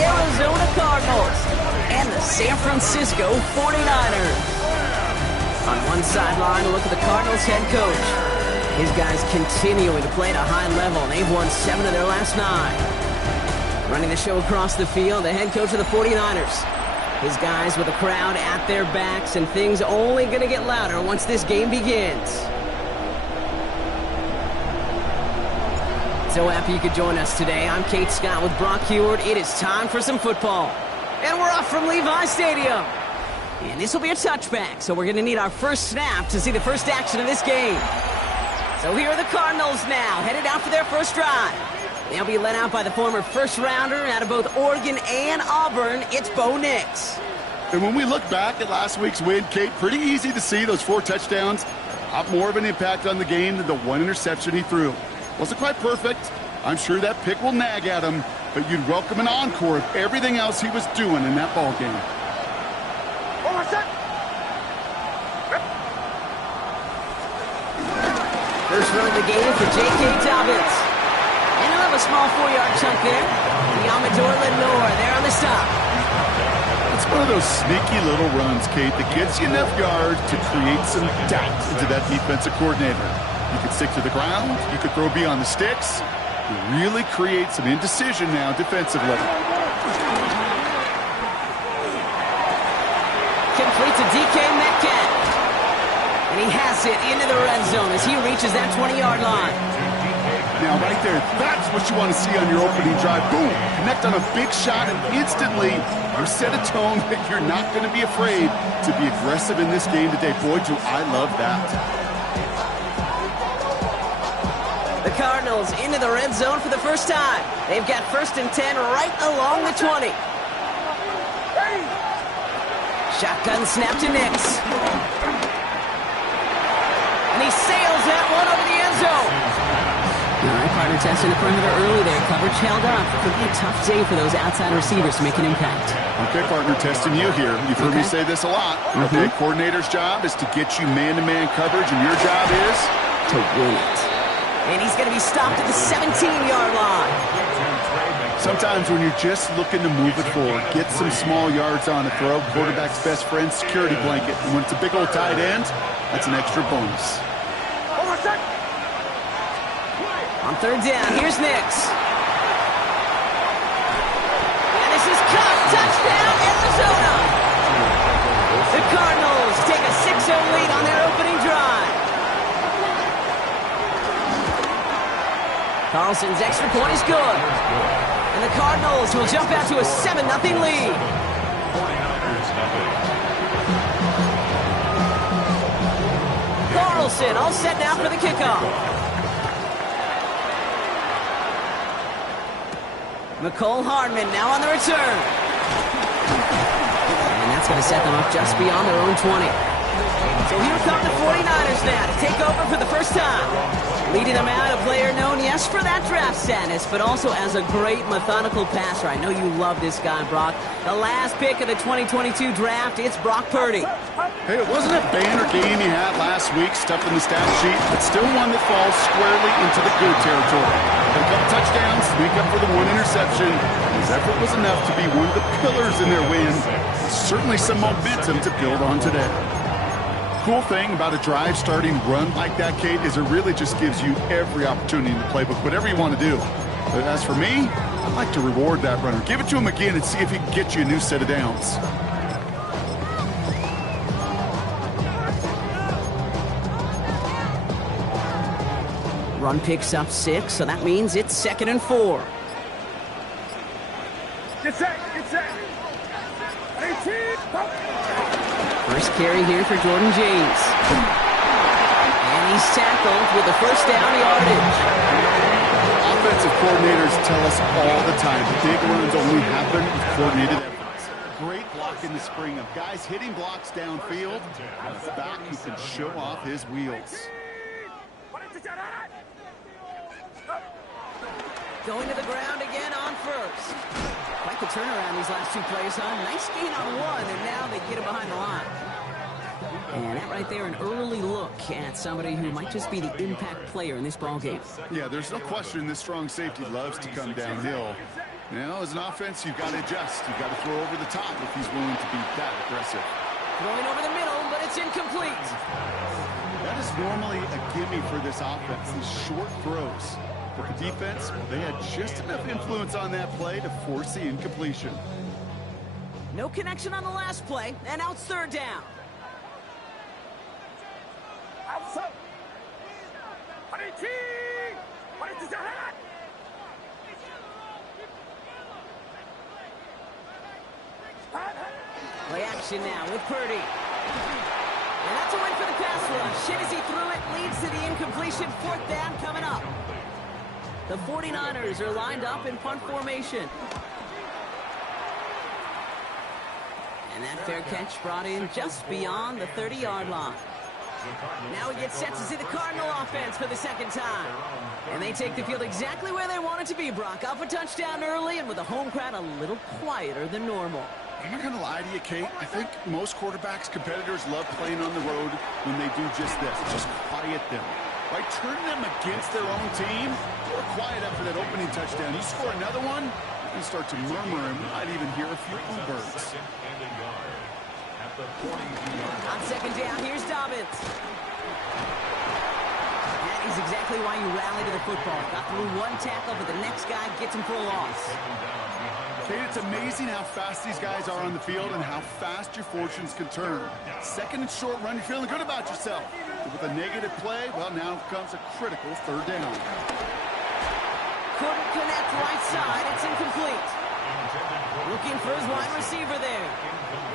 Arizona Cardinals and the San Francisco 49ers. On one sideline, a look at the Cardinals head coach. His guys continuing to play at a high level, and they've won 7 of their last 9. Running the show across the field, the head coach of the 49ers. His guys with the crowd at their backs, and things only going to get louder once this game begins. So happy you could join us today. I'm Kate Scott with Brock Heward. It is time for some football. And we're off from Levi Stadium. And this will be a touchback, so we're going to need our first snap to see the first action of this game. So here are the Cardinals now, headed out for their first drive. They'll be led out by the former first-rounder out of both Oregon and Auburn. It's Bo Nix. And when we look back at last week's win, Kate, pretty easy to see those 4 touchdowns have more of an impact on the game than the 1 interception he threw. Wasn't quite perfect. I'm sure that pick will nag at him, but you'd welcome an encore of everything else he was doing in that ball game. First run of the game for J.K. Dobbins. And he'll have a small 4-yard chunk there. Yamador Lenore there on the stop. It's one of those sneaky little runs, Kate, that gets you enough yards to create some doubt into that defensive coordinator. You could stick to the ground. You could throw beyond the sticks. You really create some indecision now defensively. Complete to DK Metcalf. And he has it into the red zone as he reaches that 20-yard line. Now, right there, that's what you want to see on your opening drive. Boom! Connect on a big shot, and instantly you set a tone that you're not going to be afraid to be aggressive in this game today. Boy, do I love that. The Cardinals into the red zone for the first time. They've got 1st and 10 right along the 20. Shotgun snap to Nix. And he sails that one over the end zone. All right, partner testing the perimeter early there. Coverage held up. It could be a tough day for those outside receivers to make an impact. Okay, partner, testing you here. You've heard me say this a lot. Okay, coordinator's job is to get you man-to-man coverage, and your job is to win it. And he's going to be stopped at the 17-yard line. Sometimes when you're just looking to move it forward, get some small yards on the throw, quarterback's best friend, security blanket. And when it's a big old tight end, that's an extra bonus. On 3rd down, here's Nix. And this is caught. Touchdown, Arizona. The Cardinals take a 6-0 lead on their opening drive. Carlson's extra point is good. And the Cardinals will jump out to a 7-0 lead. Carlson all set now for the kickoff. McCole Hardman now on the return. And that's going to set them up just beyond their own 20. So here come the 49ers now to take over for the first time. Leading them out, a player known, yes, for that draft status, but also as a great methodical passer. I know you love this guy, Brock. The last pick of the 2022 draft, it's Brock Purdy. Hey, it wasn't a banner game he had last week, stuffed in the stat sheet, but still one that falls squarely into the good territory. Had a couple touchdowns, make up for the 1 interception. His effort was enough to be one of the pillars in their win. Certainly some momentum to build on today. Cool thing about a drive starting run like that, Kate, is it really just gives you every opportunity in the playbook, whatever you want to do. But as for me, I'd like to reward that runner. Give it to him again and see if he can get you a new set of downs. Run picks up 6, so that means it's 2nd and 4. Get set, get set. 18. First carry here for Jordan James. And he's tackled with the first down yardage. Offensive coordinators tell us all the time that big runs only happen with coordinated efforts. Great block in the spring of guys hitting blocks downfield. And a back who can show off his wheels. Going to the ground again on first. Quite the turnaround these last 2 plays, huh? Nice gain on 1, and now they get him behind the line. And that right there, an early look at somebody who might just be the impact player in this ball game. Yeah, there's no question this strong safety loves to come downhill. Now, as an offense, you've got to adjust. You've got to throw over the top if he's willing to be that aggressive. Throwing over the middle, but it's incomplete. That is normally a gimme for this offense, these short throws. But the defense, well, they had just enough influence on that play to force the incompletion. No connection on the last play, and now it's third down. Outside. 22. 22 ahead. Play action now with Purdy. And that's a win for the pass rush. Hit as he threw it, leads to the incompletion. Fourth down coming up. The 49ers are lined up in punt formation. And that fair catch brought in just beyond the 30-yard line. Now we get set to see the Cardinal offense for the second time. And they take the field exactly where they want it to be, Brock. Up a touchdown early and with the home crowd a little quieter than normal. I'm not going to lie to you, Kate. I think most quarterbacks, competitors love playing on the road when they do just this. Just quiet them. By turning them against their own team, they're quiet after that opening touchdown. You score another one, you can start to murmur and we might even hear a few birds. On second down, here's Dobbins. That is exactly why you rally to the football. Got through one tackle, but the next guy gets him for a loss. Kate, it's amazing how fast these guys are on the field and how fast your fortunes can turn. Second and short run, you're feeling good about yourself. But with a negative play, well, now comes a critical third down. Couldn't connect right side. It's incomplete. Looking for his wide receiver there.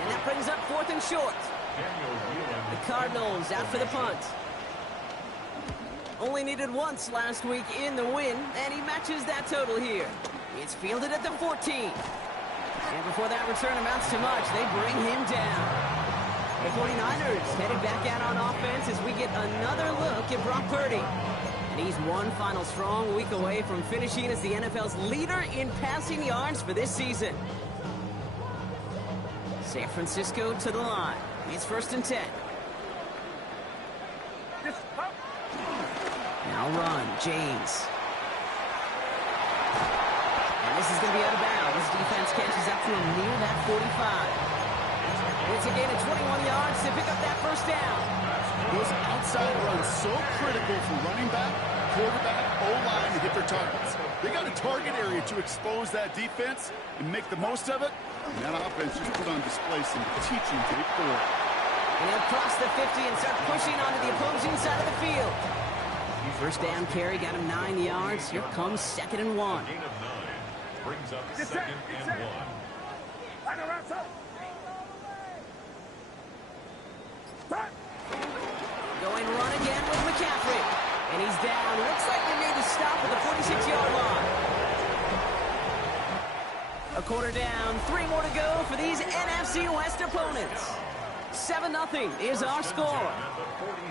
And that brings up fourth and short. The Cardinals out for the punt. Only needed once last week in the win, and he matches that total here. It's fielded at the 14. And before that return amounts to much, they bring him down. The 49ers headed back out on offense as we get another look at Brock Purdy. And he's one final strong week away from finishing as the NFL's leader in passing yards for this season. San Francisco to the line. It's first and 10. Now run, James. And this is going to be out of bounds. This defense catches up to him near that 45. It's a gain of 21 yards to pick up that first down. Those outside runs so critical for running back, quarterback, O-line to hit their targets. They got a target area to expose that defense and make the most of it. And that offense just put on display some teaching tape for it. And he'll cross the 50 and start pushing onto the opposing side of the field. First down carry got him 9 yards. Here comes second and 1. Gain of 9 brings up second and 1. Going run again with McCaffrey. And he's down. Looks like they made the stop at the 46-yard line. A quarter down, 3 more to go for these NFC West opponents. 7-0 is our score.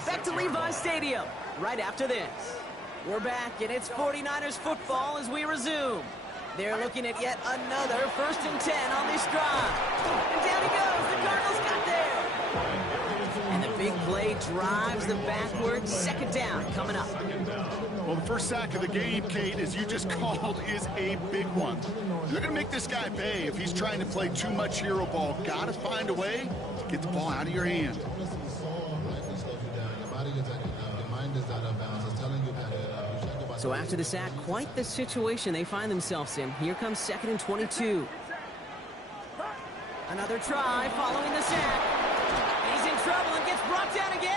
Back to Levi's Stadium right after this. We're back, and it's 49ers football as we resume. They're looking at yet another first and 10 on this drive. And down he goes. The Cardinals got there. And the big play drives them backwards. Second down coming up. Well, the first sack of the game, Kate, as you just called, is a big one. They're going to make this guy pay if he's trying to play too much hero ball. Got to find a way to get the ball out of your hand. So after the sack, quite the situation they find themselves in. Here comes second and 22. Another try following the sack. He's in trouble and gets brought down again.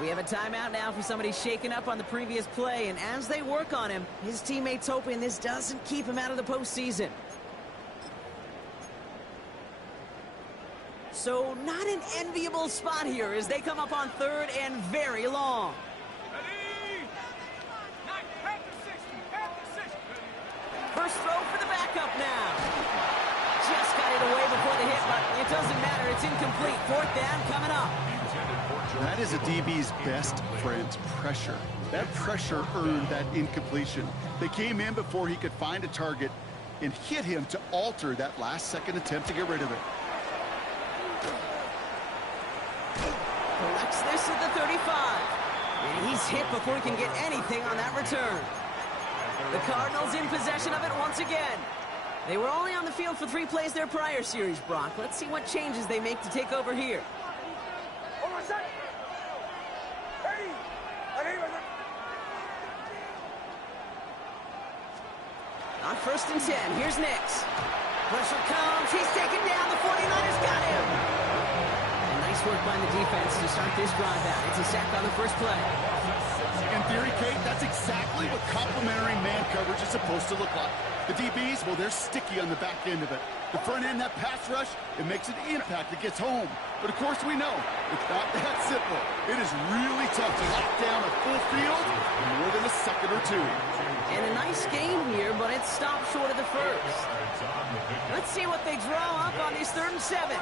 We have a timeout now for somebody shaken up on the previous play, and as they work on him, his teammates hoping this doesn't keep him out of the postseason. So not an enviable spot here as they come up on third and very long. First throw for the backup now. Just got it away before the hit, but it doesn't matter. It's incomplete. Fourth down coming up. That is a DB's best friend, pressure. That pressure earned that incompletion. They came in before he could find a target and hit him to alter that last-second attempt to get rid of it. Collects this at the 35. And he's hit before he can get anything on that return. The Cardinals in possession of it once again. They were only on the field for 3 plays their prior series, Brock. Let's see what changes they make to take over here. On 1st and 10, here's Nix. Pressure comes, he's taken down, the 49ers got him. And nice work by the defense to start this drive out. It's a sack on the first play. In theory, Kate, that's exactly what complementary man coverage is supposed to look like. The DBs, well, they're sticky on the back end of it. The front end, that pass rush, it makes an impact that gets home. But of course we know, it's not that simple. It is really tough to lock down a full field in more than a second or two. And a nice game here, but it stopped short of the first. Let's see what they draw up on this 3rd and 7.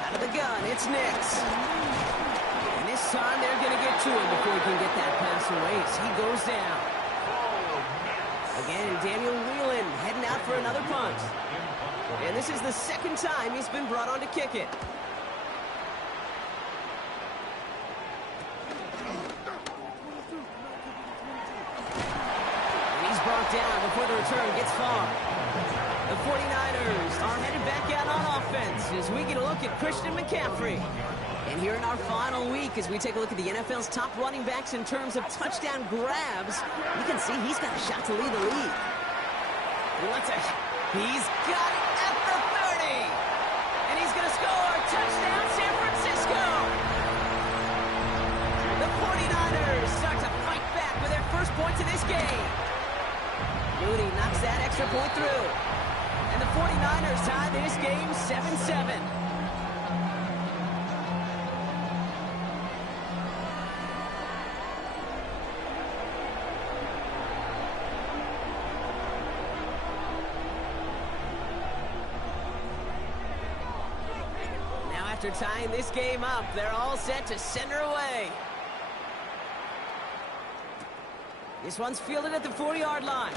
Out of the gun, it's Nix. And this time they're going to get to him before he can get that pass away. So he goes down. Again, Daniel Whelan heading out for another punt. And this is the 2nd time he's been brought on to kick it. And he's brought down before the return gets far. The 49ers are headed back out on offense as we get a look at Christian McCaffrey. And here in our final week, as we take a look at the NFL's top running backs in terms of touchdown grabs, you can see he's got a shot to lead the league. He's got it at the 30. And he's going to score. Touchdown, San Francisco. The 49ers start to fight back with their first points of this game. Moody knocks that extra point through. And the 49ers tie this game 7-7. Now after tying this game up, they're all set to send her away. This one's fielded at the 40-yard line.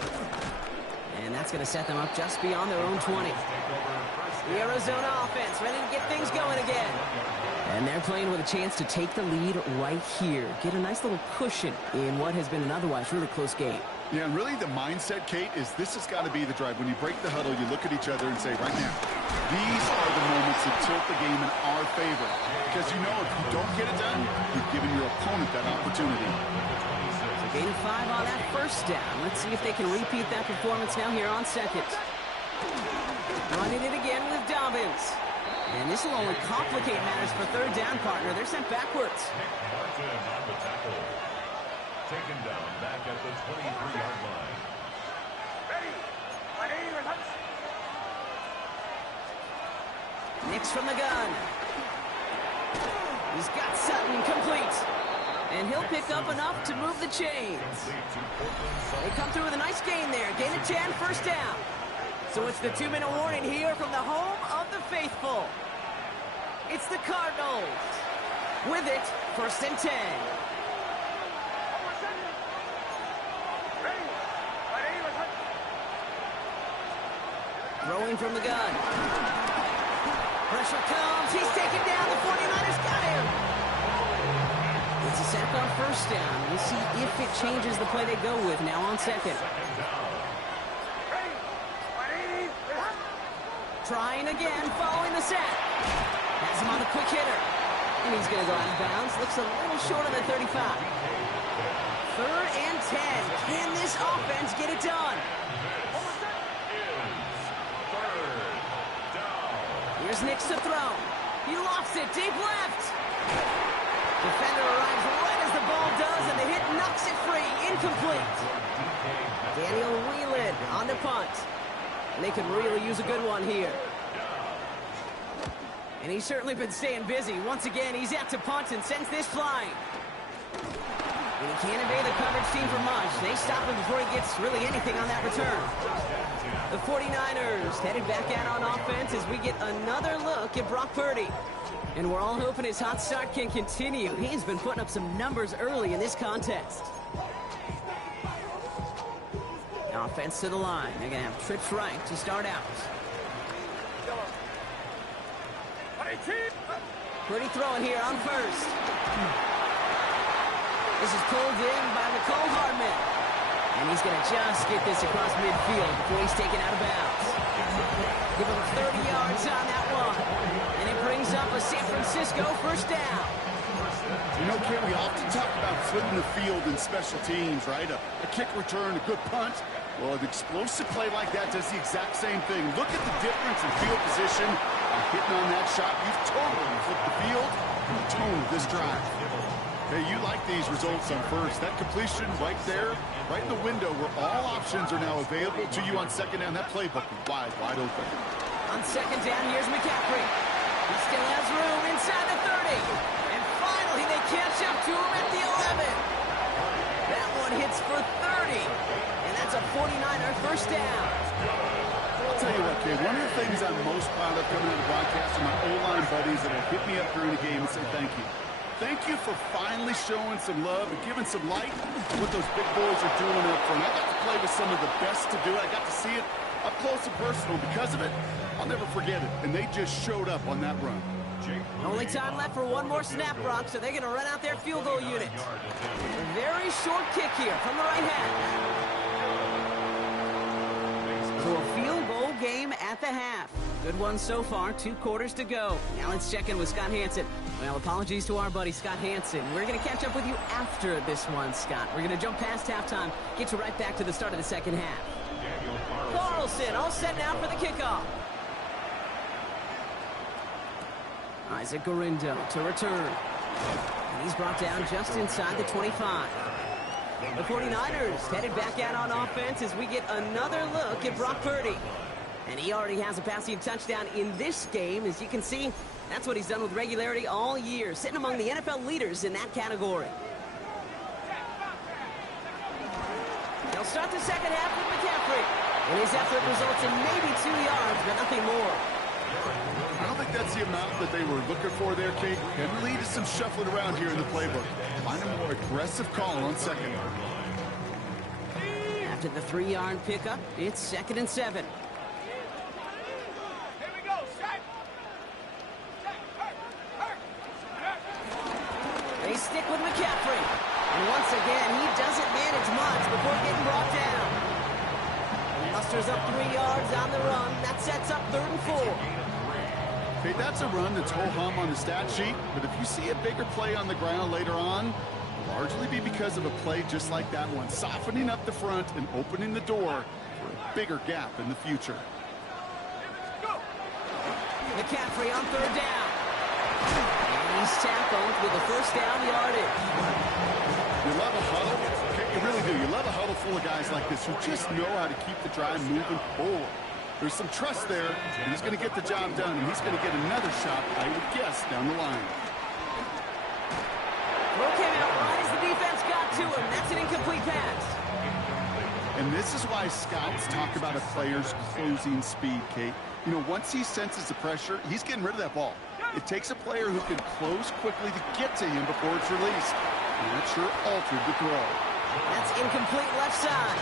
And that's going to set them up just beyond their own 20. The Arizona offense ready to get things going again. And they're playing with a chance to take the lead right here. Get a nice little cushion in what has been an otherwise really close game. Yeah, and really the mindset, Kate, is this has got to be the drive. When you break the huddle, you look at each other and say, right now, these are the moments that tilt the game in our favor. Because you know if you don't get it done, you've given your opponent that opportunity. Gain of 5 on that first down. Let's see if they can repeat that performance now here on 2nd. Running it again with Dobbins. And this will only complicate matters for 3rd down, partner. They're sent backwards. Martin on the tackle. Taken down back at the 23-yard line. Nix from the gun. He's got Sutton complete. And he'll pick up enough to move the chains. They come through with a nice gain there. Gain of 10, 1st down. So it's the 2-minute warning here from the home of the faithful. It's the Cardinals. With it, 1st and 10. Throwing from the gun. Pressure comes. He's taken down. The 49ers got him. It's a sack on 1st down. We'll see if it changes the play they go with now on 2nd. Trying again, following the sack. Has him on the quick hitter. And he's going to go out of bounds. Looks a little short of the 35. 3rd and 10. Can this offense get it done? Here's Nix to throw. He lofts it deep left. Defender arrives right as the ball does, and the hit knocks it free. Incomplete. Daniel Whelan on the punt. And they could really use a good one here. And he's certainly been staying busy. Once again, he's out to punt and sends this flying. And he can't evade the coverage team for much. They stop him before he gets really anything on that return. The 49ers headed back out on offense as we get another look at Brock Purdy. And we're all hoping his hot start can continue. He's been putting up some numbers early in this contest. Offense to the line. They're going to have trips right to start out. Pretty throwing here on first. This is pulled in by Nicole Hardman. And he's going to just get this across midfield before he's taken out of bounds. Give him 30 yards on that one. And it brings up a San Francisco first down. You know, Ken, we often talk about flipping the field in special teams, right? A kick return, a good punt. Well, an explosive play like that does the exact same thing. Look at the difference in field position. Hitting on that shot, you've totally flipped the field and the tone of this drive. Hey, you like these results on first. That completion right there, right in the window where all options are now available to you on second down. That playbook is wide open. On second down, here's McCaffrey. He still has room inside the 30. And finally, they catch up to him at the 11. That one hits for 30. And that's a 49er first down. I'll tell you what, kid, one of the things I'm most proud of coming out of broadcast are my O-line buddies that have hit me up during the game and say thank you. Thank you for finally showing some love and giving some light to what those big boys are doing up front. I got to play with some of the best to do it. I got to see it up close and personal. Because of it, I'll never forget it. And they just showed up on that run. Only time left for one more snap, Brock, so they're going to run out their field goal unit. A very short kick here from the right half. So a field goal game at the half. Good one so far, 2 quarters to go. Now let's check in with Scott Hansen. Well, apologies to our buddy Scott Hansen. We're going to catch up with you after this one, Scott. We're going to jump past halftime, get you right back to the start of the second half. Carlson all set now for the kickoff. Isaac Gorindo to return. And he's brought down just inside the 25. The 49ers headed back out on offense as we get another look at Brock Purdy. And he already has a passing touchdown in this game. As you can see, that's what he's done with regularity all year, sitting among the NFL leaders in that category. They'll start the second half with McCaffrey. And his effort results in maybe 2 yards, but nothing more. I don't think that's the amount that they were looking for there, Kate. And lead to some shuffling around here in the playbook. Find a more aggressive call on second. After the 3-yard pickup, it's 2nd and 7. They stick with McCaffrey. And once again, he doesn't manage much before getting brought down. He musters up 3 yards on the run. That sets up 3rd and 4. Okay, that's a run that's ho-hum on the stat sheet. But if you see a bigger play on the ground later on, it'll largely be because of a play just like that one, softening up the front and opening the door for a bigger gap in the future. McCaffrey on 3rd down. He's tackled with a first down yardage. You love a huddle. Okay, you really do. You love a huddle full of guys like this who just know how to keep the drive moving forward. There's some trust there, and he's going to get the job done, and he's going to get another shot, I would guess, down the line. Throw came out right as the defense got to him. That's an incomplete pass. And this is why scouts talk about a player's closing speed, Kate. You know, once he senses the pressure, he's getting rid of that ball. It takes a player who can close quickly to get to him before it's released. And that sure altered the throw. That's incomplete left side.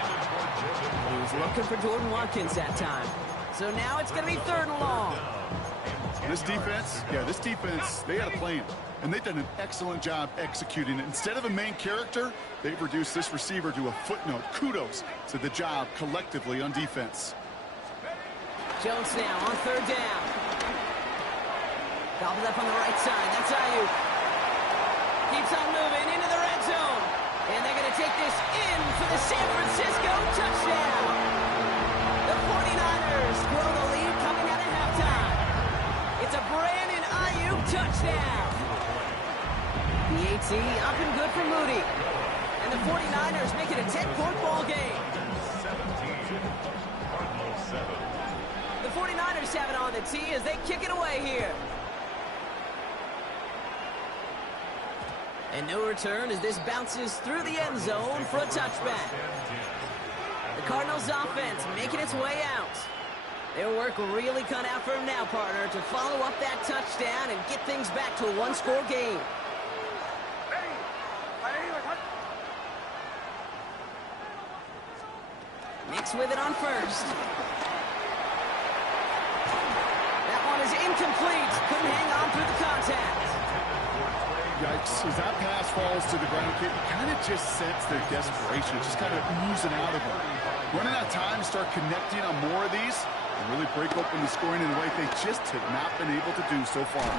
He was looking for Jordan Watkins that time. So now it's going to be 3rd and long. This defense, they had a plan. And they've done an excellent job executing it. Instead of a main character, they've reduced this receiver to a footnote. Kudos to the job collectively on defense. Jones now on 3rd down. Gobbled up on the right side. That's Ayuk. Keeps on moving into the red zone. And they're going to take this in for the San Francisco touchdown. The 49ers grow the lead coming out of halftime. It's a Brandon Ayuk touchdown. PAT up and good for Moody. And the 49ers make it a 10-point ball game. 17, Cardinals 7. The 49ers have it on the tee as they kick it away here. And no return as this bounces through the end zone for a touchback. The Cardinals offense making its way out. Their work really cut out for them now, partner, to follow up that touchdown and get things back to a one-score game. Nix with it on first. That one is incomplete. Couldn't hang on through the contact. Yikes. As that pass falls to the ground, you kind of just sense their desperation, just kind of oozing out of them. Running out of time to start connecting on more of these and really break open the scoring in a way they just have not been able to do so far.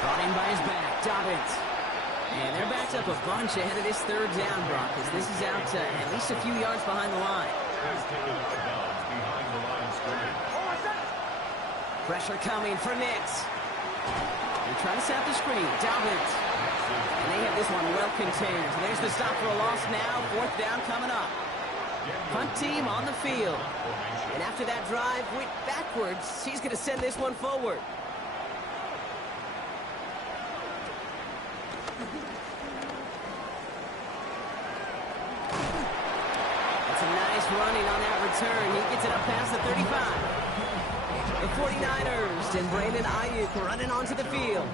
Brought in by his back, Dobbins. And they're backed up a bunch ahead of this third down, Brock, as this is out at least a few yards behind the line. Behind the line of scrimmage. Pressure coming for Nix. They're trying to set up the screen. Dobbins. And they have this one well contained. So there's the stop for a loss now. Fourth down coming up. Punt team on the field. And after that drive went backwards, he's going to send this one forward. That's a nice running on that return. He gets it up past the 35. The 49ers and Brandon Ayuk running onto the field.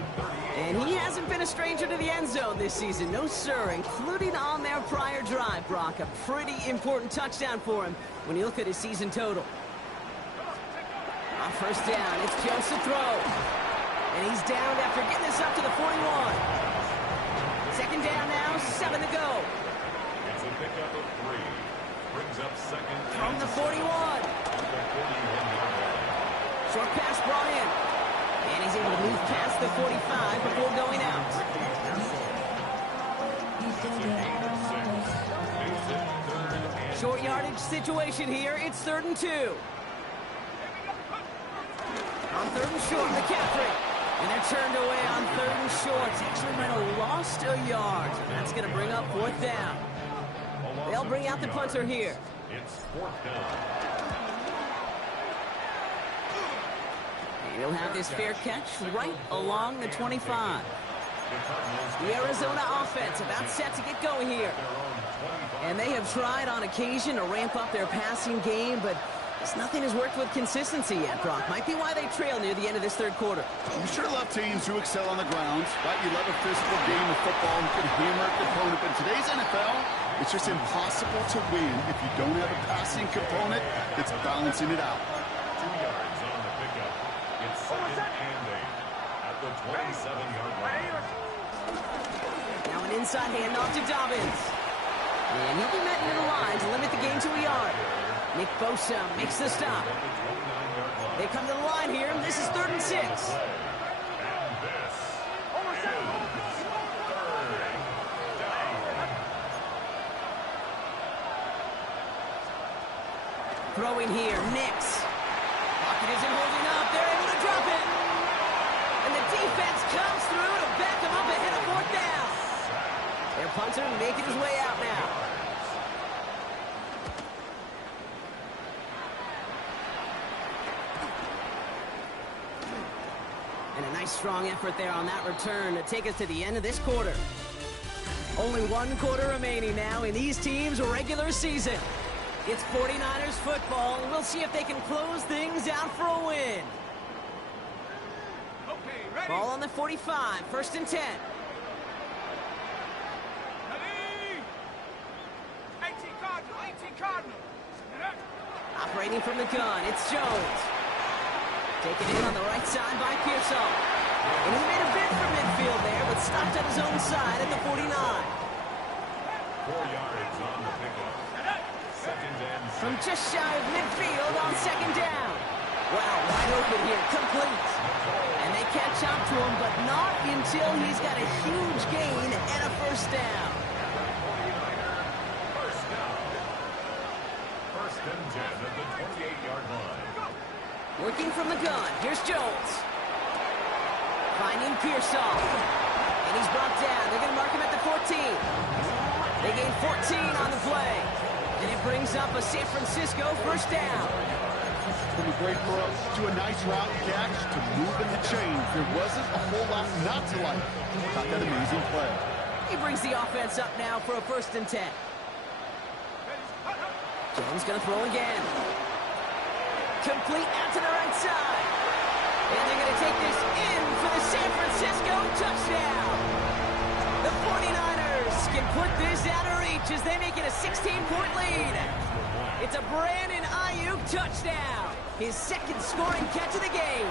And he hasn't been a stranger to the end zone this season. No, sir, including on their prior drive, Brock. A pretty important touchdown for him when you look at his season total. On first down, it's Jones to throw. And he's down after getting this up to the 41. Second down now, 7 to go. It's a pickup of 3. Brings up second From the 41. Short pass brought in. And he's able to move past the 45 before going out. Short yardage situation here. It's 3rd and 2. On 3rd and short, McCaffrey. And they're turned away on 3rd and short. Actually might have lost a yard. And that's going to bring up 4th down. They'll bring out the punter here. It's 4th down. He'll have this fair catch right along the 25. The Arizona offense about set to get going here. And they have tried on occasion to ramp up their passing game, but nothing has worked with consistency yet, Brock. Might be why they trail near the end of this third quarter. You sure love teams who excel on the ground, right? You love a physical game of football and can hammer a component, but in today's NFL, it's just impossible to win if you don't have a passing component that's balancing it out. 2 yards on the pickup. It's 2nd and 8 at the 27-yard line. Now an inside handoff to Dobbins. And he'll be met near the line to limit the gain to a yard. Nick Bosa makes the stop. They come to the line here. This is 3rd and 6. And this is 3rd down. Throwing here, Nix. Pocket isn't holding up. They're able to drop it. And the defense comes through to back them up ahead of 4th down. Their punter making his way out now. And a nice strong effort there on that return to take us to the end of this quarter. Only 1 quarter remaining now in these teams' regular season. It's 49ers football, and we'll see if they can close things out for a win. Okay, ready? Ball on the 45, 1st and 10. Ready? 18 Cardinal. Operating from the gun, it's Jones. Taken in on the right side by Pearsall. And he made a bid for midfield there, but stopped at his own side at the 49. 4 yards on the pickup. 2nd and 6. From just shy of midfield on 2nd down. Wow, wide open here, complete. And they catch up to him, but not until he's got a huge gain and a 1st down. 1st down. 1st and 10 at the 28-yard line. Working from the gun, here's Jones. Finding Pearsall. And he's brought down. They're going to mark him at the 14. They gain 14 on the play. And it brings up a San Francisco 1st down. From a great throw to a nice route catch to moving the chain. There wasn't a whole lot not to like about that amazing play. He brings the offense up now for a 1st and 10. Jones going to throw again. Complete out to the right side. And they're going to take this in for the San Francisco touchdown. The 49ers can put this out of reach as they make it a 16-point lead. It's a Brandon Ayuk touchdown. His 2nd scoring catch of the game.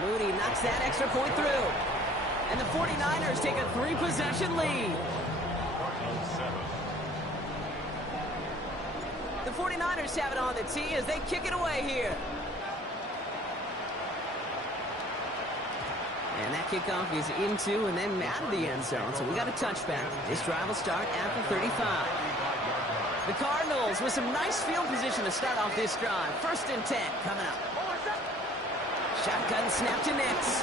Mooney knocks that extra point through. And the 49ers take a 3-possession lead. Cardinals 7. The 49ers have it on the tee as they kick it away here. And that kickoff is into and then out of the end zone, so we got a touchback. This drive will start at the 35. The Cardinals with some nice field position to start off this drive. 1st and 10 coming up. Shotgun snap to Nix.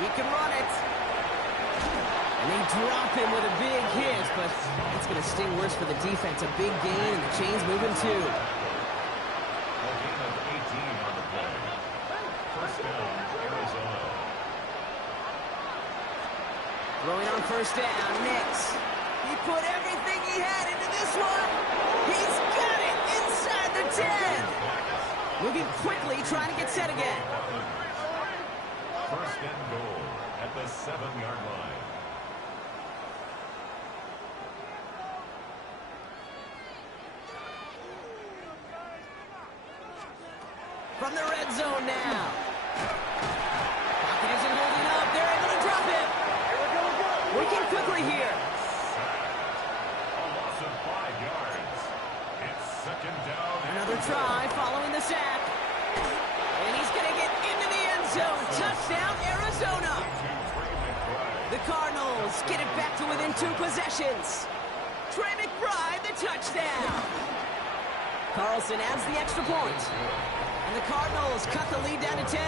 He can run it. And they drop him with a big hit, but it's going to sting worse for the defense. A big gain, and the chain's moving too. A gain of 18 on the play. 1st down, Arizona. Throwing on 1st down, Nix. He put everything he had into this one. He's got it inside the 10. Moving quickly, trying to get set again. 1st and goal at the 7-yard line. From the red zone now. Pocket isn't holding up. They're able to drop it. Working quickly here. A loss of 5 yards. It's 2nd down. Another try following the sack. And he's going to get into the end zone. Touchdown, Arizona. The Cardinals get it back to within 2 possessions. Trey McBride, the touchdown. Carlson adds the extra point. And the Cardinals cut the lead down to 10.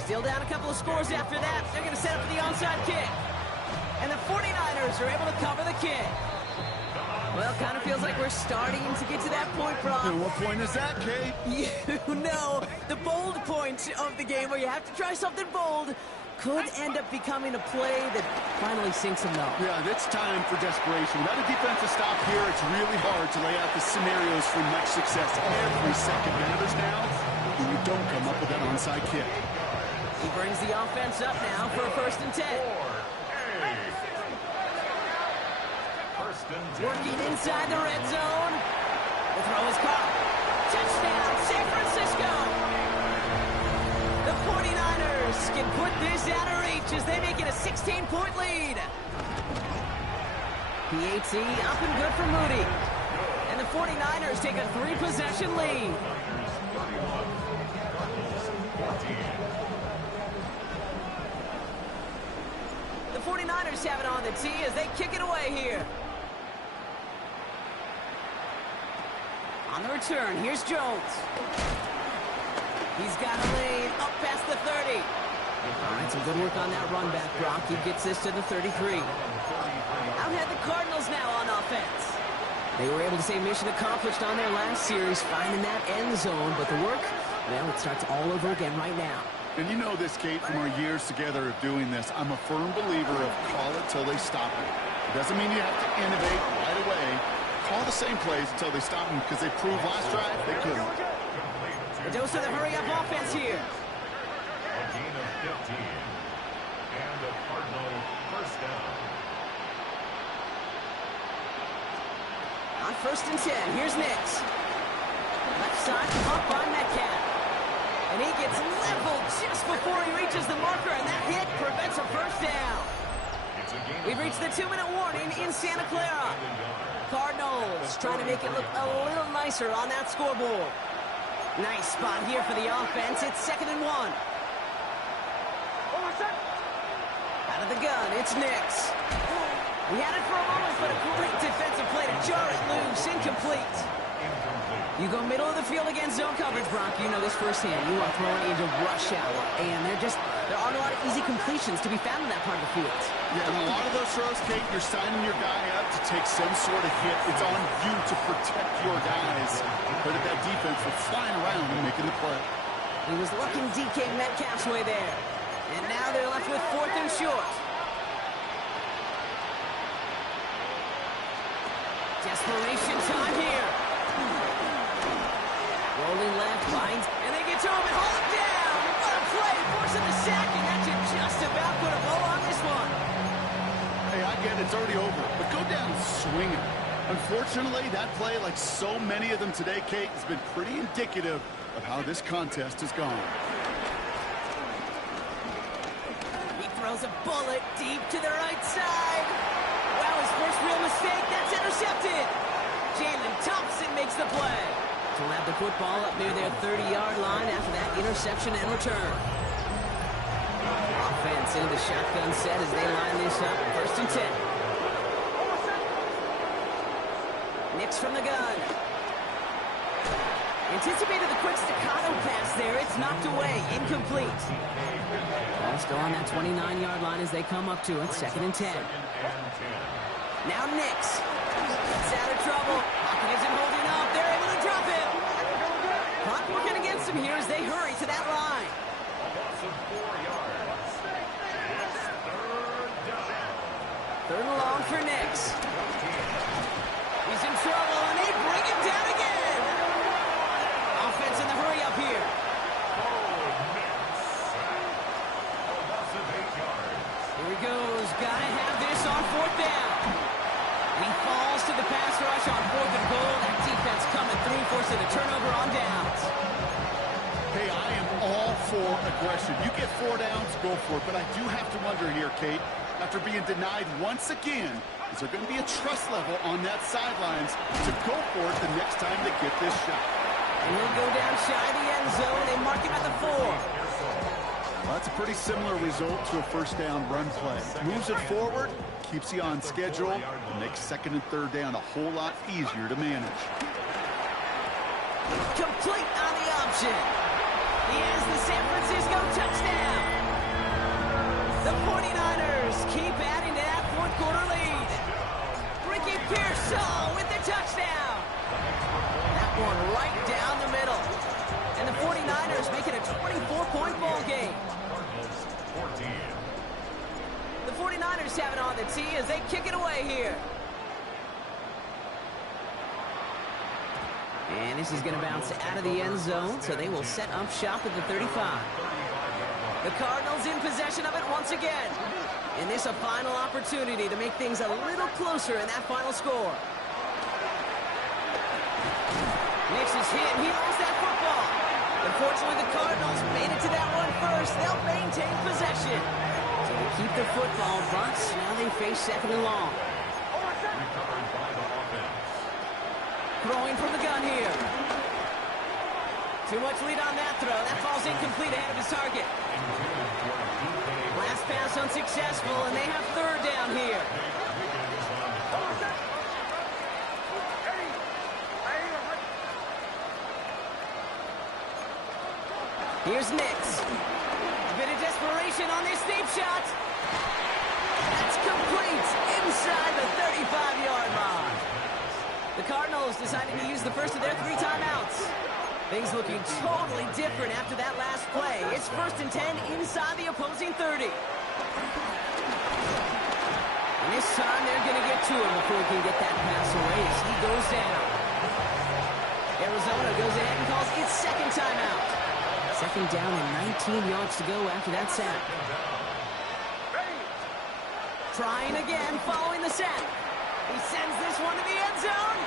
Still down a couple of scores after that. They're going to set up for the onside kick. And the 49ers are able to cover the kick. Well, kind of feels like we're starting to get to that point, Brock. And what point is that, Kate? You know, the bold point of the game where you have to try something bold could end up becoming a play that finally sinks them though. Yeah, it's time for desperation. Without a defensive stop here, it's really hard to lay out the scenarios for much success. Every second matters now, and you don't come up with that onside kick. He brings the offense up now for a 1st and 10. Working inside the red zone. The throw is caught. Touchdown, San Francisco! The 49ers can put this out of reach as they make it a 16-point lead. PAT up and good for Moody. And the 49ers take a 3-possession lead. The 49ers have it on the tee as they kick it away here. On the return, here's Jones. He's got a lane up past the 30. All right, some good work on that run back, Brock. He gets this to the 33. Out had the Cardinals now on offense. They were able to say mission accomplished on their last series, finding that end zone. But the work, well, it starts all over again right now. And you know this, Kate, from our years together of doing this. I'm a firm believer of call it till they stop it. It doesn't mean you have to innovate right away. Call the same plays until they stop them because they proved last drive they couldn't. A dose of the hurry-up offense here. A gain of 15. And a Cardinal 1st down. On 1st and 10, here's Nix. Left side, pump by Metcalf. And he gets leveled just before he reaches the marker, and that hit prevents a 1st down. We've reached the 2-minute warning in Santa Clara. Cardinals trying to make it look a little nicer on that scoreboard. Nice spot here for the offense. It's 2nd and 1. Out of the gun, it's Nix. We had it for a moment, but a great defensive play to jar it loose. Incomplete. You go middle of the field against zone coverage, Brock. You know this firsthand. You are throwing into rush hour, and there aren't a lot of easy completions to be found in that part of the field. Yeah, and a lot of those throws, Kate, you're signing your guy up to take some sort of hit. It's on you to protect your guys. But at that defense, we're flying around and making the play. He was looking DK Metcalf's way there. And now they're left with 4th and short. Desperation time here. Rolling left, finds, and they get to him and hold him down. What a play, forcing the sack, and that should just about put a bow on this one. Hey, I get it, it's already over, but go down swinging. Unfortunately, that play, like so many of them today, Kate, has been pretty indicative of how this contest has gone. He throws a bullet deep to the right side. Wow, his first real mistake. That's intercepted. Jalen Thompson makes the play. He'll have the football up near their 30-yard line after that interception and return. Offense into the shotgun set as they line this up. 1st and 10. Nix from the gun. Anticipated the quick staccato pass there. It's knocked away. Incomplete. Ball still on that 29-yard line as they come up to it. 2nd and 10. Now Nix. It's out of trouble. Pocket isn't holding up. They're able to drop him. Clock working against him here as they hurry to that line. A loss of 4 yards. It's 3rd down. 3rd and long for Nix. He's in trouble, and they bring him down again. Offense in the hurry up here. A loss of 8 yards. Here he goes. Gotta have this on 4th down. He falls to the pass rush on 4th and goal. That defense coming through, forcing a turnover on downs. Hey, I am all for aggression. You get 4 downs, go for it. But I do have to wonder here, Kate, after being denied once again, is there going to be a trust level on that sidelines to go for it the next time they get this shot? And he'll go down shy of the end zone. They mark him at the 4. Well, that's a pretty similar result to a 1st down run play. Moves it forward, keeps you on schedule, and makes 2nd and 3rd down a whole lot easier to manage. Complete on the option. He has the San Francisco touchdown. The 49ers keep adding to that 4th quarter lead. Ricky Pearsall with the touchdown. That one right down the middle. And the 49ers make it a 24-point ball game. Cardinals 14. The 49ers have it on the tee as they kick it away here. And this is going to bounce out of the end zone, so they will set up shop at the 35. The Cardinals in possession of it once again. And this a final opportunity to make things a little closer in that final score. Nix is hit. He lost that football. Unfortunately, the Cardinals made it to that one first. They'll maintain possession. So they keep the football, but now they face 2nd and long. Recovered by the offense. Throwing from the gun here. Too much lead on that throw. That falls incomplete ahead of his target. Last pass unsuccessful, and they have 3rd down here. Here's Nix. A bit of desperation on this deep shot. That's complete inside the 35-yard line. The Cardinals decided to use the first of their 3 timeouts. Things looking totally different after that last play. It's 1st and 10 inside the opposing 30. And this time they're going to get to him before he can get that pass away as he goes down. Arizona goes ahead and calls its 2nd timeout. 2nd down and 19 yards to go after that sack. Trying again following the sack. He sends this one to the end zone.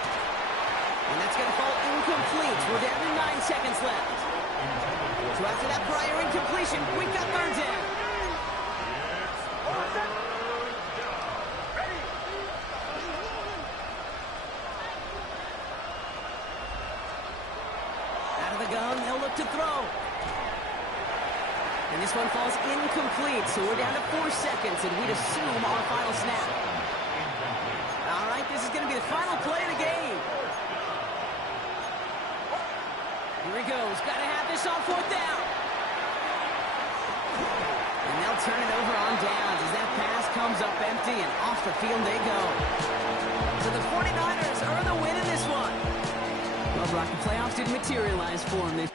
And that's going to fall incomplete. We're down to 9 seconds left. So after that prior incompletion, we've got 3rd down. Out of the gun, they'll look to throw. And this one falls incomplete, so we're down to 4 seconds, and we'd assume our final snap. All right, this is going to be the final play of the game. Here he goes. Got to have this on 4th down. And they'll turn it over on downs as that pass comes up empty, and off the field they go. So the 49ers earn the win in this one. Well, Brock, the playoffs didn't materialize for them this